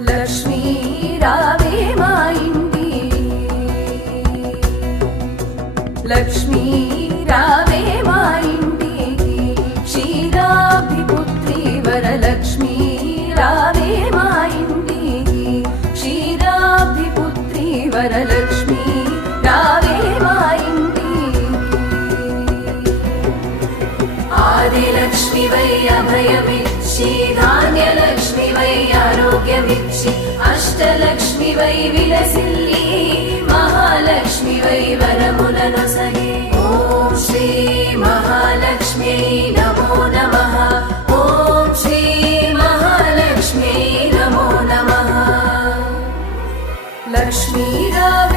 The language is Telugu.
లక్ష్మీ రావే మా ఇంటికి, లక్ష్మీ రావే మా ఇంటికి, క్షీరాబ్ధిపుత్రి వరలక్ష్మీ రావే మా ఇంటికి, క్షీరాబ్ధిపుత్రి వరలక్ష్మీ రావే మా ఇంటికి. ఆదిలక్ష్మి వై అభయమిచ్చి, ధాన్యలక్ష్మి వై ఆరోగ్యమిచ్చి, అష్టలక్ష్మి వై విలసిల్లి, మహాలక్ష్మి వై వరములనొసగే. ఓం శ్రీ మహాలక్ష్మ్యై నమో నమః. ఓం శ్రీ మహాలక్ష్మ్యై నమో నమః. లక్ష్మీ రావే